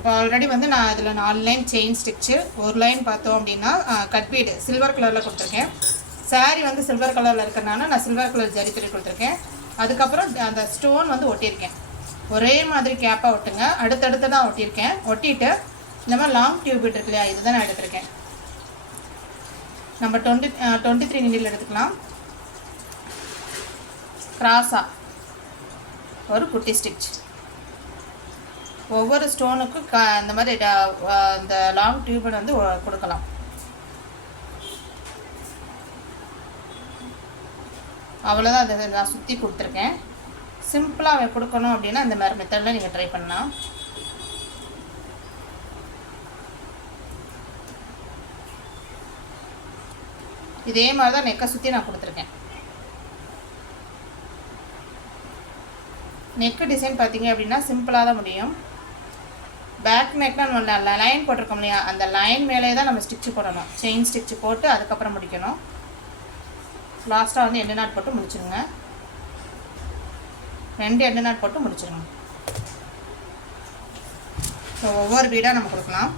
இப்போ ஆல்ரெடி வந்து நான் இதில் நாலு லைன் செயின் ஸ்டிச்சு ஒரு லைன் பார்த்தோம் அப்படின்னா கட் பீடு சில்வர் கலரில் கொடுத்துருக்கேன். Saree வந்து சில்வர் கலரில் இருக்கிறனால நான் சில்வர் கலர் ஜரி துணி கொடுத்துருக்கேன். அதுக்கப்புறம் அந்த ஸ்டோன் வந்து ஒட்டியிருக்கேன். ஒரே மாதிரி கேப்பாக ஒட்டுங்க. அடுத்தடுத்து தான் ஒட்டியிருக்கேன். ஒட்டிட்டு இந்த மாதிரி லாங் டியூப் இருக்கு இல்லையா இதுதான் நான் எடுத்திருக்கேன். நம்ம டுவெண்ட்டி டுவெண்ட்டி த்ரீ நிடியில் எடுத்துக்கலாம். கிராஸாக ஒரு குட்டி ஸ்டிச் ஒவ்வொரு ஸ்டோனுக்கும் க இந்த மாதிரி ட- இந்த லாங் டியூபன் வந்து கொடுக்கலாம். அவ்வளோதான் அதை நான் சுற்றி கொடுத்துருக்கேன். சிம்பிளாக கொடுக்கணும் அப்படின்னா இந்த மாதிரி மெத்தடில் நீங்கள் ட்ரை பண்ணலாம். இதே மாதிரி தான் நெக்கை சுற்றி நான் கொடுத்துருக்கேன். நெக்கு டிசைன் பார்த்தீங்க அப்படின்னா சிம்பிளாக தான் முடியும். பேக் மேக்னா நம்ம லைன் போட்டிருக்கோம் இல்லையா? அந்த லைன் மேலே தான் நம்ம ஸ்டிச்சு போடணும். செயின் ஸ்டிச்சு போட்டு அதுக்கப்புறம் முடிக்கணும். லாஸ்ட்டாக வந்து எண்டு நாட் போட்டு முடிச்சிருங்க. ரெண்டு எண்டு நாட் போட்டு முடிச்சிருங்க. ஸோ ஒவ்வொரு வீடாக நம்ம கொடுக்கலாம்.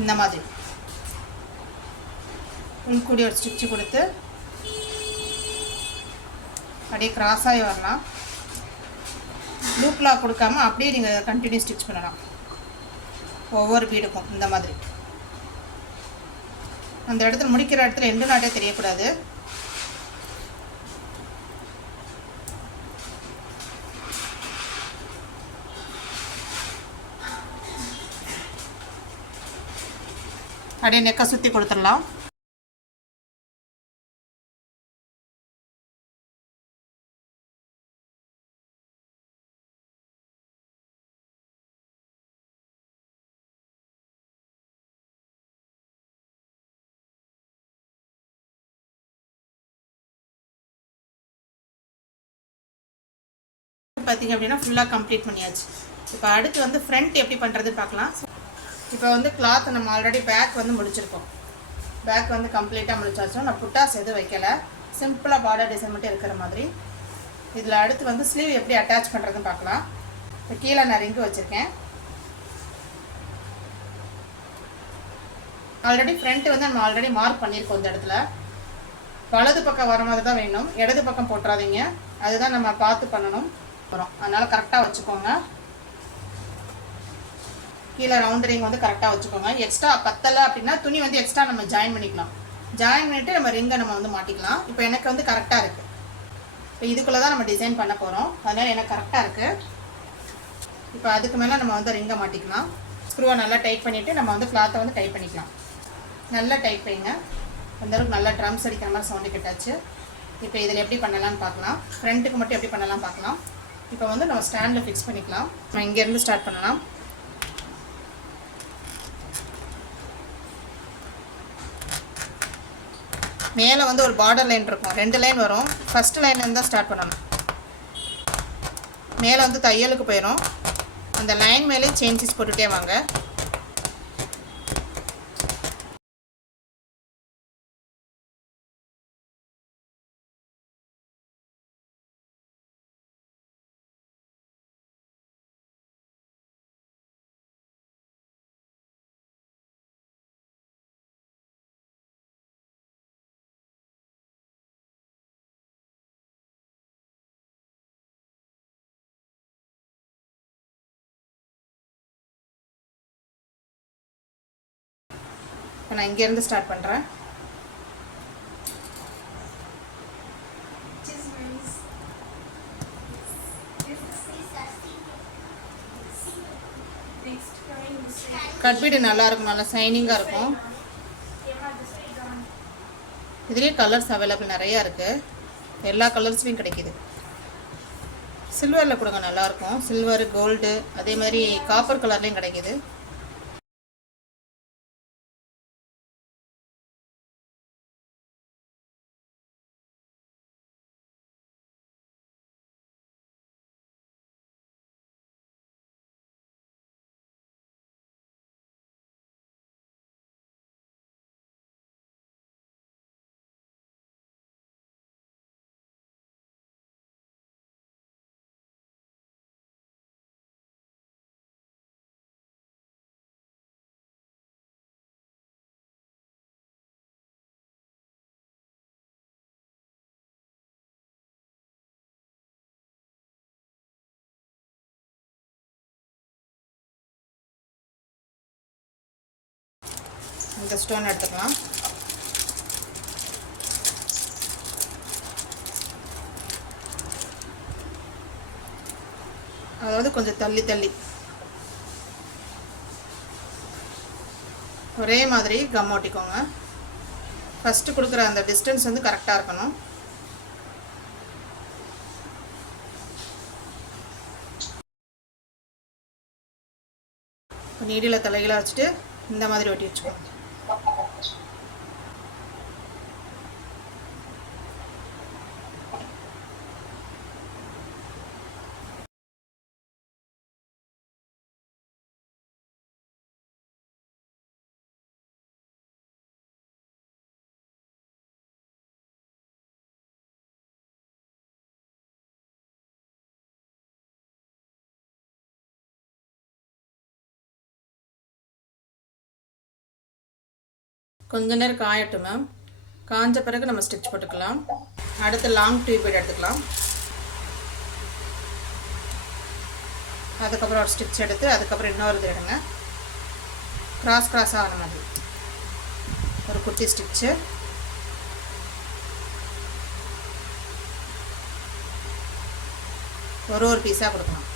இந்த மாதிரி. உள்கூடி ஒரு ஸ்டிச்சு கொடுத்து அப்படியே கிராஸாகி வரலாம். லூப்லாக் கொடுக்காம அப்படியே நீங்கள் கண்டினியூ ஸ்டிச் பண்ணலாம். ஒவ்வொரு பீடுக்கும் இந்த மாதிரி. அந்த இடத்துல முடிக்கிற இடத்துல எண்டு நாட்டே தெரியக்கூடாது. அப்படியே நெக்கை சுற்றி கொடுத்துடலாம். பார்த்தீங்க அப்படின்னா ஃபுல்லாக கம்ப்ளீட் பண்ணியாச்சு. இப்போ அடுத்து வந்து ஃப்ரண்ட் எப்படி பண்ணுறதுன்னு பார்க்கலாம். இப்போ வந்து கிளாத் நம்ம ஆல்ரெடி பேக் வந்து முடிச்சிருக்கோம். பேக் வந்து கம்ப்ளீட்டாக முடிச்சாச்சும் நான் புட்டாஸ் எதுவும் வைக்கல. சிம்பிளாக பார்டர் டிசைன் மட்டும் இருக்கிற மாதிரி. இதில் அடுத்து வந்து ஸ்லீவ் எப்படி அட்டாச் பண்ணுறதுன்னு பார்க்கலாம். இப்போ கீழே நான் ரிங்கு வச்சுருக்கேன். ஆல்ரெடி ஃப்ரண்ட்டு வந்து நம்ம ஆல்ரெடி மார்க் பண்ணியிருக்கோம் இந்த இடத்துல. வலது பக்கம் வர மாதிரி தான் வேணும். இடது பக்கம் போட்டுறாதீங்க. அதுதான் நம்ம பார்த்து பண்ணணும். வரும் அதனால் கரெக்டாக வச்சுக்கோங்க. கீழே ரவுண்டரிங் வந்து கரெக்டாக வச்சுக்கோங்க. எக்ஸ்ட்ரா பத்தலை அப்படின்னா துணி வந்து எக்ஸ்ட்ரா நம்ம ஜாயின் பண்ணிக்கலாம். ஜாயின் பண்ணிவிட்டு நம்ம ரிங்கை நம்ம வந்து மாட்டிக்கலாம். இப்போ எனக்கு வந்து கரெக்டாக இருக்குது இப்போ இதுக்குள்ளே தான் நம்ம டிசைன் பண்ண போகிறோம் அதனால் எனக்கு கரெக்டாக இருக்குது இப்போ அதுக்கு மேலே நம்ம வந்து ரிங்கை மாட்டிக்கலாம். ஸ்க்ரூவை நல்லா டைட் பண்ணிவிட்டு நம்ம வந்து கிளாத்தை வந்து டைட் பண்ணிக்கலாம். நல்லா டைட் பண்ணிங்க அந்தளவுக்கு நல்லா ட்ரம்ஸ் அடிக்கிற மாதிரி சவுண்டு கிட்டாச்சு. இப்போ இதில் எப்படி பண்ணலாம்னு பார்க்கலாம். ஃப்ரண்ட்டுக்கு மட்டும் எப்படி பண்ணலாம் பார்க்கலாம். இப்போ வந்து நம்ம ஸ்டாண்டில் ஃபிக்ஸ் பண்ணிக்கலாம். நம்ம இங்கேருந்து ஸ்டார்ட் பண்ணலாம். மேலே வந்து ஒரு பார்டர் லைன் இருக்கும். ரெண்டு லைன் வரும். ஃபஸ்ட்டு லைன்லேருந்து தான் ஸ்டார்ட் பண்ணணும். மேலே வந்து தையலுக்கு போயிடும் அந்த லைன் மேலே சேஞ்சஸ் போட்டுகிட்டே வாங்க. இப்போ நான் இங்கேருந்து ஸ்டார்ட் பண்ணுறேன் கட்பீடு நல்லா இருக்கும் நல்லா ஷைனிங்காக இருக்கும். இதுலேயே கலர்ஸ் அவைலபிள் நிறையா இருக்குது எல்லா கலர்ஸ்லையும் கிடைக்கிது. சில்வரில் கொடுங்க நல்லாயிருக்கும். சில்வர் கோல்டு அதே மாதிரி காப்பர் கலர்லேயும் கிடைக்கிது. இந்த ஸ்டோன் எடுத்துக்கலாம். அதாவது கொஞ்சம் தள்ளி தள்ளி. ஒரே மாதிரி கம் ஓட்டிக்கோங்க. ஃபஸ்ட்டு கொடுக்குற அந்த டிஸ்டன்ஸ் வந்து கரெக்டாக இருக்கணும். நீடியில் தலைகளாக வச்சுட்டு இந்த மாதிரி ஒட்டி வச்சுக்கோங்க. கொஞ்ச நேரம் காயட்டும் மேம் காஞ்ச பிறகு நம்ம ஸ்டிச் போட்டுக்கலாம். அடுத்து லாங் டியூபேட் எடுத்துக்கலாம். அதுக்கப்புறம் ஒரு ஸ்டிச் எடுத்து அதுக்கப்புறம் இன்னொரு இது எடுங்க. கிராஸ் கிராஸாக ஆன மாதிரி. ஒரு குட்டி ஸ்டிச்சு ஒரு ஒரு பீஸாக கொடுக்கலாம்.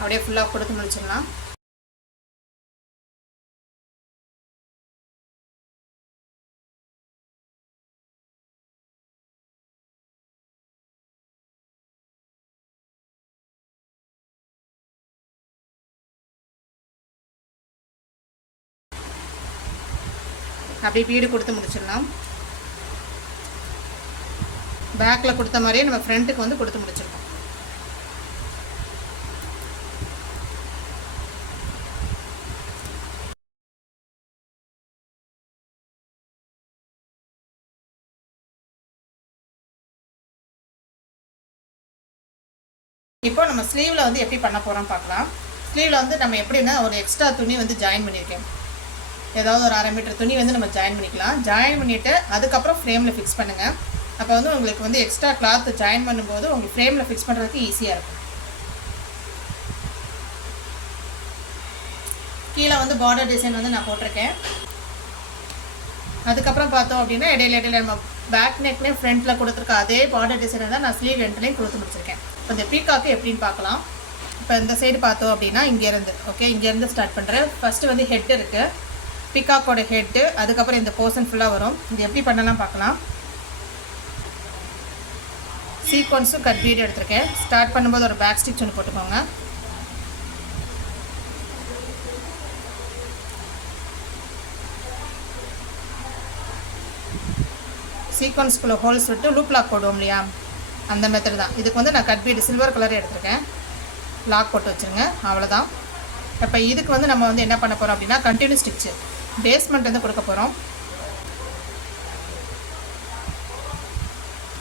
அப்படியே ஃபுல்லாக கொடுத்து முடிச்சிடலாம். அப்படியே பீடு கொடுத்து முடிச்சிடலாம். பேக்கில் கொடுத்த மாதிரியே நம்ம ஃப்ரண்ட்டுக்கு வந்து கொடுத்து முடிச்சிருக்கோம் இப்போ நம்ம ஸ்லீவில் வந்து எப்படி பண்ண போகிறோம் பார்க்கலாம். ஸ்லீவில் வந்து நம்ம எப்படின்னா ஒரு எக்ஸ்ட்ரா துணி வந்து ஜாயின் பண்ணியிருக்கேன் ஏதாவது ஒரு அரை மீட்டர் துணி வந்து நம்ம ஜாயின் பண்ணிக்கலாம். ஜாயின் பண்ணிவிட்டு அதுக்கப்புறம் ஃப்ரேமில் ஃபிக்ஸ் பண்ணுங்கள் அப்போ வந்து உங்களுக்கு வந்து எக்ஸ்ட்ரா கிளாத் ஜாயின் பண்ணும்போது உங்களுக்கு ஃப்ரேமில் ஃபிக்ஸ் பண்ணுறதுக்கு ஈஸியாக இருக்கும். கீழே வந்து பார்டர் டிசைன் வந்து நான் போட்டிருக்கேன். அதுக்கப்புறம் பார்த்தோம் அப்படின்னா இடையில இடையில நம்ம பேக் நெக்லேயும் ஃப்ரண்ட்டில் கொடுத்துருக்க அதே பார்டர் டிசைனை தான் நான் ஸ்லீவ் ரெண்டுலேயும் கொடுத்து முடிச்சிருக்கேன். இப்போ இந்த பீக்காக்கு எப்படின்னு பார்க்கலாம். இப்போ இந்த சைடு பார்த்தோம் அப்படின்னா இங்கேருந்து ஓகே இங்கேருந்து ஸ்டார்ட் பண்ணுறேன் ஃபஸ்ட்டு வந்து ஹெட் இருக்குது பிகாக்கோட ஹெட்டு அதுக்கப்புறம் இந்த போர்ஷன் ஃபுல்லாக வரும். இது எப்படி பண்ணலாம் பார்க்கலாம். சீக்வன்ஸும் கட் பீடு எடுத்திருக்கேன். ஸ்டார்ட் பண்ணும்போது ஒரு பேக் ஸ்டிச் ஒன்று போட்டுக்கோங்க. சீக்வன்ஸ்குள்ளே ஹோல்ஸ் விட்டு லூப் லாக் போடுவோம் இல்லையா? அந்த மெத்தட் தான். இதுக்கு வந்து நான் கட் பீடு சில்வர் கலர் எடுத்திருக்கேன். லாக் போட்டு வச்சுருங்க. அவ்வளோதான் இப்போ இதுக்கு வந்து நம்ம வந்து என்ன பண்ண போகிறோம் அப்படின்னா கண்டினியூ ஸ்டிச்சு பேஸ்மெண்ட் வந்து கொடுக்க போகிறோம்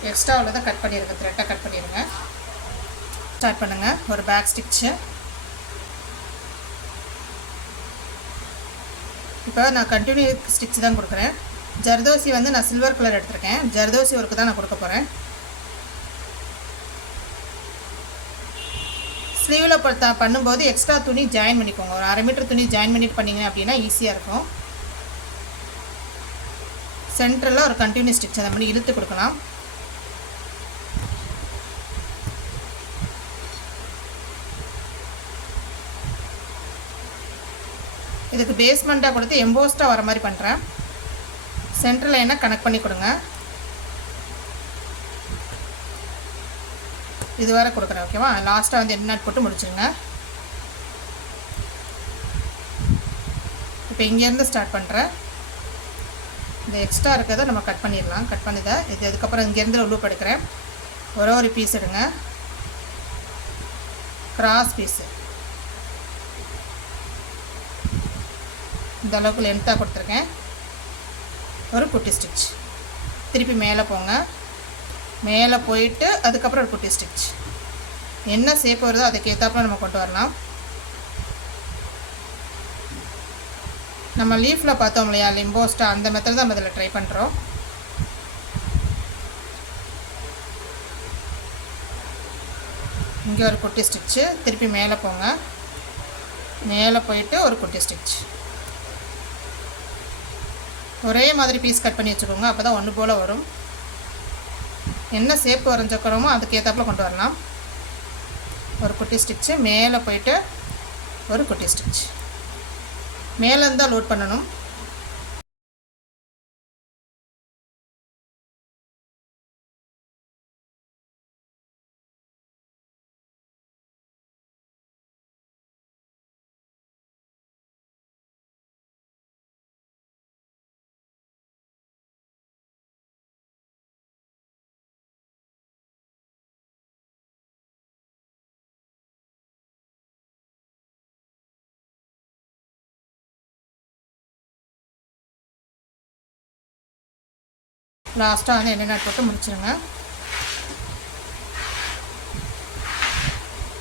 எக்ஸ்ட்ரா உள்ளதை கட் பண்ணிடுங்க த்ரெட்டாக கட் பண்ணிடுங்க ஸ்டார்ட் பண்ணுங்கள் ஒரு பேக் ஸ்டிச்சு இப்போ நான் கண்டினியூ ஸ்டிச் தான் கொடுக்குறேன். ஜர்தோசி வந்து நான் சில்வர் கலர் எடுத்திருக்கேன். ஜர்தோசி ஒர்க்கு தான் நான் கொடுக்க போகிறேன் ஸ்லீவில் படுத்த பண்ணும்போது எக்ஸ்ட்ரா துணி ஜாயின் பண்ணிக்கோங்க. ஒரு அரை மீட்டர் துணி ஜாயின் பண்ணிட்டு பண்ணிங்க அப்படின்னா ஈஸியாக இருக்கும். சென்டரில் ஒரு கண்டினியூ ஸ்டிச் அந்த மாதிரி இழுத்து கொடுக்கலாம். இதுக்கு பேஸ்மெண்ட்டாக கொடுத்து எம்போஸ்டாக வர மாதிரி பண்ணுறேன் சென்டரில் என்ன கனெக்ட் பண்ணி கொடுங்க. இது வேறு கொடுக்குறேன் ஓகேவா லாஸ்ட்டாக வந்து என்ன போட்டு முடிச்சுருங்க. இப்போ இங்கேருந்து ஸ்டார்ட் பண்ணுறேன் இந்த எக்ஸ்ட்ரா இருக்கிறத நம்ம கட் பண்ணிடலாம் கட் பண்ணிதை. இது அதுக்கப்புறம் இங்கேருந்து உள்ளூப் எடுக்கிறேன். ஒரு ஒரு பீஸ் எடுங்க. கிராஸ் பீஸு இந்த அளவுக்கு லென்த்தாக கொடுத்துருக்கேன். ஒரு குட்டி ஸ்டிச் திருப்பி மேலே போங்க. மேலே போயிட்டு அதுக்கப்புறம் ஒரு குட்டி ஸ்டிச் என்ன சேப் வருதோ அதுக்கு நம்ம கொண்டு வரலாம். நம்ம லீஃபில் பார்த்தோம் இல்லையா லிம்போஸ்டா அந்த மெத்தட் தான் நம்ம இதில் ட்ரை பண்ணுறோம் இங்கே ஒரு குட்டி ஸ்டிச்சு திருப்பி மேலே போங்க. மேலே போயிட்டு ஒரு குட்டி ஸ்டிச் ஒரே மாதிரி பீஸ் கட் பண்ணி வச்சுக்கோங்க அப்போ தான் ஒன்று போல் வரும். என்ன சேப்பு வரைஞ்சிக்கிறோமோ அதுக்கு ஏற்றாப்புல கொண்டு வரலாம். ஒரு குட்டி ஸ்டிச்சு மேலே போயிட்டு ஒரு குட்டி ஸ்டிச் மேலேருந்தால் லோட் பண்ணணும். லாஸ்ட்டாக வந்து எண்ணெய் போட்டு முடிச்சிருங்க.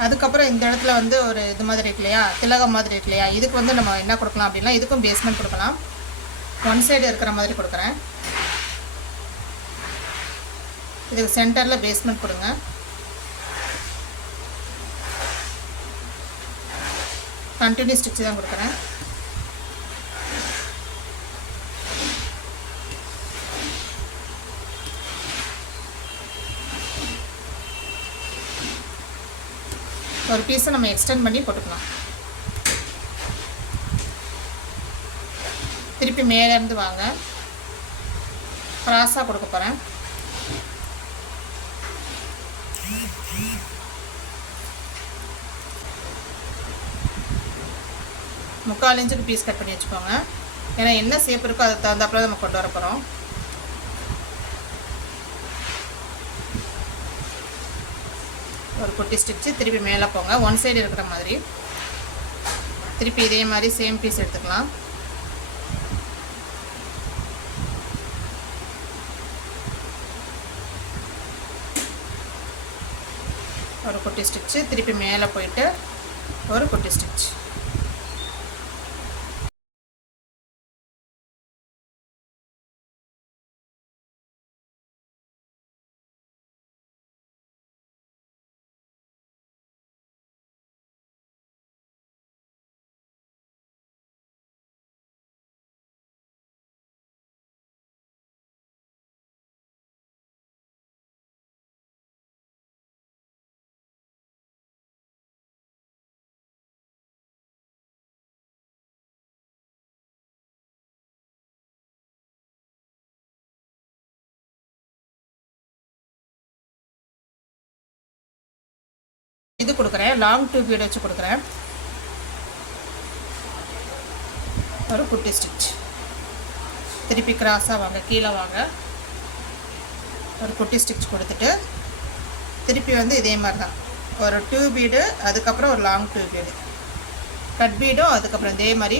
அதுக்கப்புறம் இந்த இடத்துல வந்து ஒரு இது மாதிரி இருக்கு இல்லையா? திலகம் மாதிரி இருக்கு இல்லையா? இதுக்கு வந்து நம்ம என்ன கொடுக்கலாம் அப்படின்னா இதுக்கும் பேஸ்மெண்ட் கொடுக்கலாம். ஒன் சைடு இருக்கிற மாதிரி கொடுக்குறேன். இதுக்கு சென்டரில் பேஸ்மெண்ட் கொடுங்க. கண்டினியூ ஸ்டிச் தான் கொடுக்குறேன். ஒரு பீஸை நம்ம எக்ஸ்டெண்ட் பண்ணி போட்டுக்கலாம். திருப்பி மேலேருந்து வாங்க. கிராஸாக கொடுக்க போகிறேன் முக்கால் இன்ச்சுக்கு பீஸ் கட் பண்ணி வச்சுக்கோங்க. ஏன்னா என்ன சேப் இருக்கோ அதுக்கு தகுந்தாப்புல நம்ம கொண்டு வர போகிறோம் ஒரு குட்டி ஸ்டிச்சு. திருப்பி மேலே போங்க. ஒன் சைடு இருக்கிற மாதிரி. திருப்பி இதே மாதிரி சேம் பீஸ் எடுத்துக்கலாம். ஒரு குட்டி ஸ்டிச்சு. திருப்பி மேலே போயிட்டு ஒரு குட்டி ஸ்டிச் இது கொடுக்குறேன். லாங் டியூப் வீடு வச்சு கொடுக்குறேன். ஒரு குட்டி ஸ்டிச் திருப்பி கிராஸாக வாங்க கீழே வாங்க. ஒரு குட்டி ஸ்டிச் கொடுத்துட்டு திருப்பி வந்து இதே மாதிரி தான் ஒரு டூ பீடு அதுக்கப்புறம் ஒரு லாங் டூ பீடு கட் பீடும் அதுக்கப்புறம் இதே மாதிரி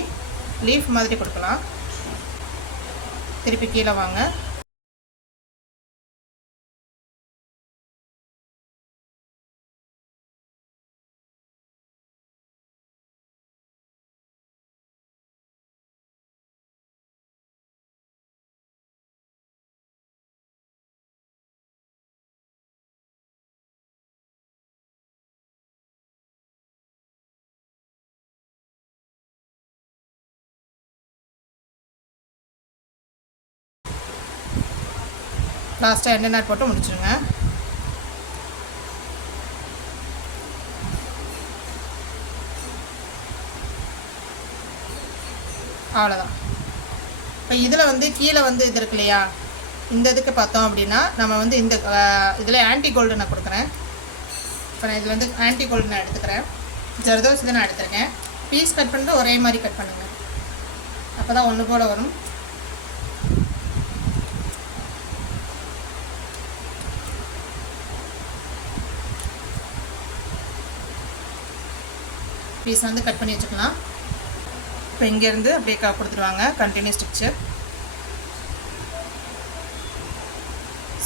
லீஃப் மாதிரி கொடுக்கலாம். திருப்பி கீழே வாங்க. லாஸ்ட்டாக எண்ணெய் நாட் போட்டு முடிச்சுருங்க. அவ்வளோதான் இப்போ இதில் வந்து கீழே வந்து இது இருக்கு இல்லையா? இந்த இதுக்கு பார்த்தோம் அப்படின்னா நம்ம வந்து இந்த இதில் ஆன்டி கோல்டு நான் கொடுக்குறேன். இப்போ நான் இதில் வந்து ஆன்டி கோல்டு நான் எடுத்துக்கிறேன். ஜர்தோஸ் இதை நான் எடுத்துருக்கேன். பீஸ் கட் பண்ணிட்டு ஒரே மாதிரி கட் பண்ணுங்கள் அப்போ தான் ஒன்று போல் வரும். பீஸ் வந்து கட் பண்ணி வச்சுக்கலாம். இப்போ இங்கேருந்து அப்படியே க கொடுத்துருவாங்க. கண்டினியூ ஸ்டிச்சு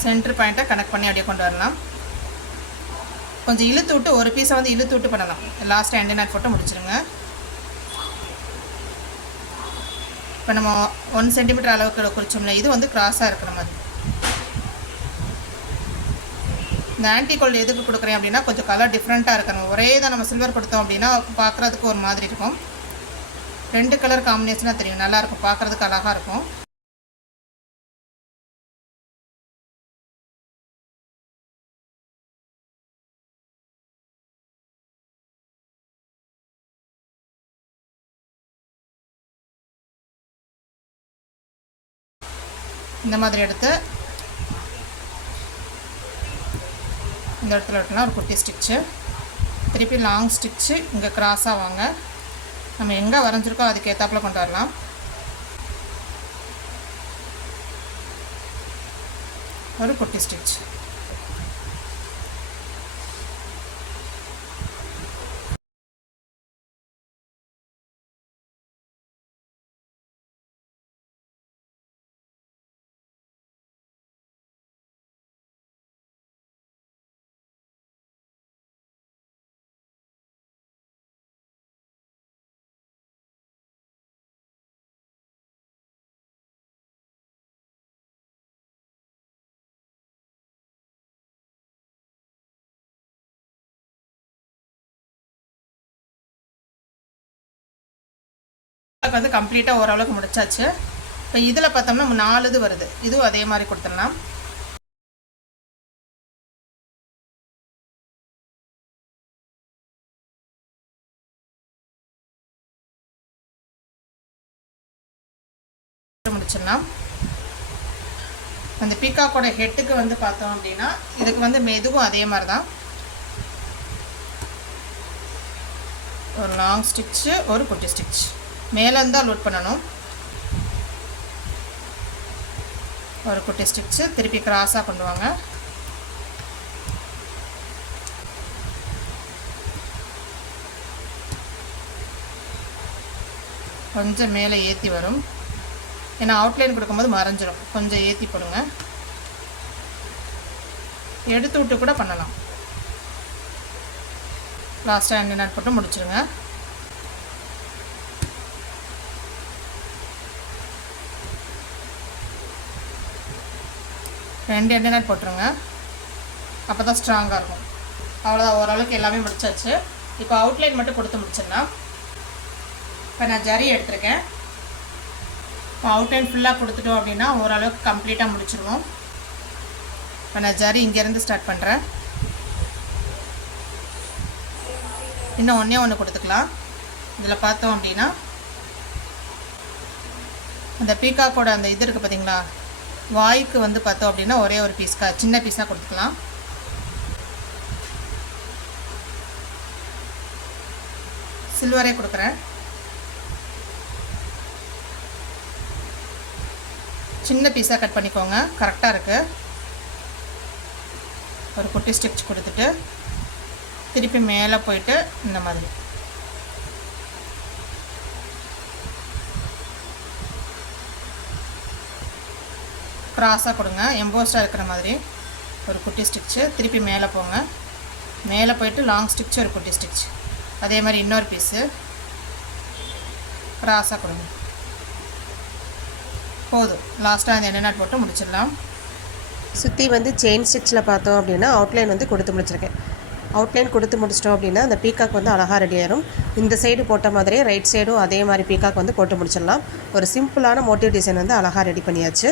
சென்ட்ரு பாயிண்ட்டை கனெக்ட் பண்ணி அப்படியே கொண்டு வரலாம். கொஞ்சம் இழுத்து விட்டு ஒரு பீஸை வந்து இழுத்து விட்டு பண்ணலாம். லாஸ்ட் எண்டு நாட் போட்டு முடிச்சிருங்க. இப்போ நம்ம ஒன் சென்டிமீட்டர் அளவுக்கு குறிச்சோம்ல இது வந்து கிராஸாக இருக்கிற மாதிரி இந்த ஆன்டி கோல்டு எதுக்கு கொடுக்குறேன் அப்படின்னா கொஞ்சம் கலர் டிஃப்ரெண்ட்டாக இருக்கணும். ஒரே இதை நம்ம சில்வர் கொடுத்தோம் அப்படின்னா பார்க்குறதுக்கு ஒரு மாதிரி இருக்கும். ரெண்டு கலர் காம்பினேஷனாக தெரியும். நல்லாயிருக்கும் பார்க்குறதுக்கு அழகாக இருக்கும். இந்த மாதிரி எடுத்து இந்த இடத்துல விட்டலாம் ஒரு குட்டி ஸ்டிச்சு திருப்பி லாங் ஸ்டிச்சு இங்கே கிராஸாக வாங்க. நம்ம எங்கே வரைஞ்சிருக்கோ அதுக்கு ஏற்றாப்பில் கொண்டு வரலாம். ஒரு குட்டி ஸ்டிச் அதுக்கு வந்து கம்ப்ளீட்டாக ஓரளவுக்கு முடிச்சாச்சு. இப்போ இதில் பார்த்தோம்னா நாலு இது வருது. இதுவும் அதே மாதிரி கொடுத்துடலாம். முடிச்சிடலாம். அந்த பீக்காக்கோட ஹெட்டுக்கு வந்து பார்த்தோம் அப்படின்னா இதுக்கு வந்து மெதுவும் அதே மாதிரி தான் ஒரு லாங் ஸ்டிச்சு ஒரு குட்டி ஸ்டிச் மேலேருந்து தான் லோட் பண்ணணும். ஒரு குட்டி ஸ்டிச்சு திருப்பி கிராஸாக கொண்டு வாங்க. கொஞ்சம் மேலே ஏற்றி வரும். ஏன்னா அவுட்லைன் கொடுக்கும்போது மறைஞ்சிடும் கொஞ்சம் ஏற்றி போடுங்க. எடுத்து விட்டு கூட பண்ணலாம். லாஸ்ட்டாக எண்ணெய் நாட் போட்டு முடிச்சிடுங்க ரெண்டு எண்ணெய் நாள் போட்டுருங்க. அப்போ தான் ஸ்ட்ராங்காக இருக்கும். அவ்வளோதான் ஓரளவுக்கு எல்லாமே முடிச்சாச்சு. இப்போ அவுட்லைன் மட்டும் கொடுத்து முடிச்சிடலாம். இப்போ நான் ஜரி எடுத்திருக்கேன். இப்போ அவுட்லைன் ஃபுல்லாக கொடுத்துட்டோம் அப்படின்னா ஓரளவுக்கு கம்ப்ளீட்டாக முடிச்சிருவோம். இப்போ நான் ஜரி இங்கேருந்து ஸ்டார்ட் பண்ணுறேன் இன்னும் ஒன்றே ஒன்று கொடுத்துக்கலாம். இதில் பார்த்தோம் அப்படின்னா அந்த பீகாக்கோட அந்த இது இருக்குது பார்த்தீங்களா வாய்க்கு வந்து பார்த்தோம் அப்படின்னா ஒரே ஒரு பீஸ்க்கா சின்ன பீஸாக கொடுத்துக்கலாம். சில்வரே கொடுக்குறேன். சின்ன பீஸாக கட் பண்ணிக்கோங்க. கரெக்டாக இருக்குது ஒரு குட்டி ஸ்டிச் கொடுத்துட்டு திருப்பி மேலே போயிட்டு இந்த மாதிரி. க்ராஸாக கொடுங்க. எம்போஸ்டாக இருக்கிற மாதிரி. ஒரு குட்டி ஸ்டிச்சு திருப்பி மேலே போங்க. மேலே போயிட்டு லாங் ஸ்டிச்சு ஒரு குட்டி ஸ்டிச் அதே மாதிரி இன்னொரு பீஸு க்ராஸாக கொடுங்க. போதும். லாஸ்ட்டாக அந்த எண்ணெய் நாட் போட்டு முடிச்சிடலாம். சுற்றி வந்து செயின் ஸ்டிச்சில் பார்த்தோம் அப்படின்னா அவுட்லைன் வந்து கொடுத்து முடிச்சிருக்கேன். அவுட்லைன் கொடுத்து முடிச்சிட்டோம் அப்படின்னா அந்த பீக்காக் வந்து அழகாக ரெடி ஆயிரும். இந்த சைடு போட்ட மாதிரியே ரைட் சைடும் அதே மாதிரி பீக்காக் வந்து போட்டு முடிச்சிடலாம். ஒரு சிம்பிளான மோட்டிவ் டிசைன் வந்து அழகாக ரெடி பண்ணியாச்சு.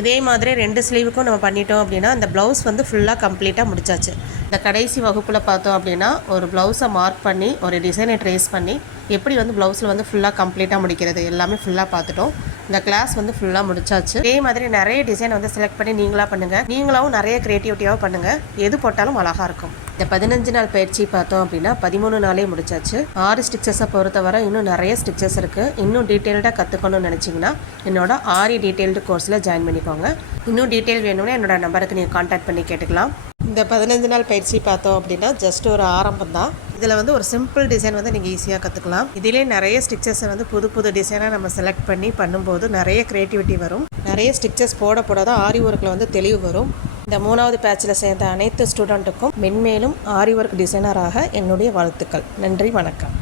இதே மாதிரி ரெண்டு ஸ்லீவுக்கும் நம்ம பண்ணிட்டோம் அப்படின்னா அந்த ப்ளவுஸ் வந்து ஃபுல்லாக கம்ப்ளீட்டாக முடிச்சாச்சு. இந்த கடைசி வகுப்பில் பார்த்தோம் அப்படின்னா ஒரு ப்ளவுஸை மார்க் பண்ணி ஒரு டிசைனை ட்ரேஸ் பண்ணி எப்படி வந்து ப்ளவுஸில் வந்து ஃபுல்லாக கம்ப்ளீட்டாக முடிக்கிறது எல்லாமே ஃபுல்லாக பார்த்துட்டோம். இந்த கிளாஸ் வந்து ஃபுல்லாக முடிச்சாச்சு. இதே மாதிரி நிறைய டிசைன் வந்து செலக்ட் பண்ணி நீங்களாக பண்ணுங்கள் நீங்களாவும் நிறைய க்ரியேட்டிவிட்டியாக பண்ணுங்கள் எது போட்டாலும் அழகாக இருக்கும். இந்த பதினஞ்சு நாள் பயிற்சி பார்த்தோம் அப்படின்னா பதிமூணு நாளே முடிச்சாச்சு. ஆறு ஸ்டிச்சஸை பொறுத்தவரை இன்னும் நிறைய ஸ்டிச்சஸ் இருக்குது இன்னும் டீட்டெயில்டாக கற்றுக்கணும்னு நினச்சிங்கன்னா என்னோட ஆரி டீட்டெயில்டு கோர்ஸில் ஜாயின் பண்ணிக்கோங்க. இன்னும் டீட்டெயில் வேணும்னா என்னோட நம்பருக்கு நீங்கள் காண்டாக்ட் பண்ணி கேட்டுக்கலாம். இந்த பதினஞ்சு நாள் பயிற்சி பார்த்தோம் அப்படின்னா ஜஸ்ட் ஒரு ஆரம்பம் தான் இதில் வந்து ஒரு சிம்பிள் டிசைன் வந்து நீங்கள் ஈஸியாக கற்றுக்கலாம் இதிலே நிறைய ஸ்டிச்சஸை வந்து புது புது டிசைனாக நம்ம செலக்ட் பண்ணி பண்ணும்போது நிறைய க்ரியேட்டிவிட்டி வரும். நிறைய ஸ்டிச்சஸ் போட போட தான் ஆரி ஒர்க்கில் வந்து தெளிவு வரும். இந்த மூணாவது பேட்சில் சேர்ந்த அனைத்து ஸ்டூடெண்ட்டுக்கும் மென்மேலும் ஆரி ஒர்க் டிசைனராக என்னுடைய வாழ்த்துக்கள். நன்றி வணக்கம்.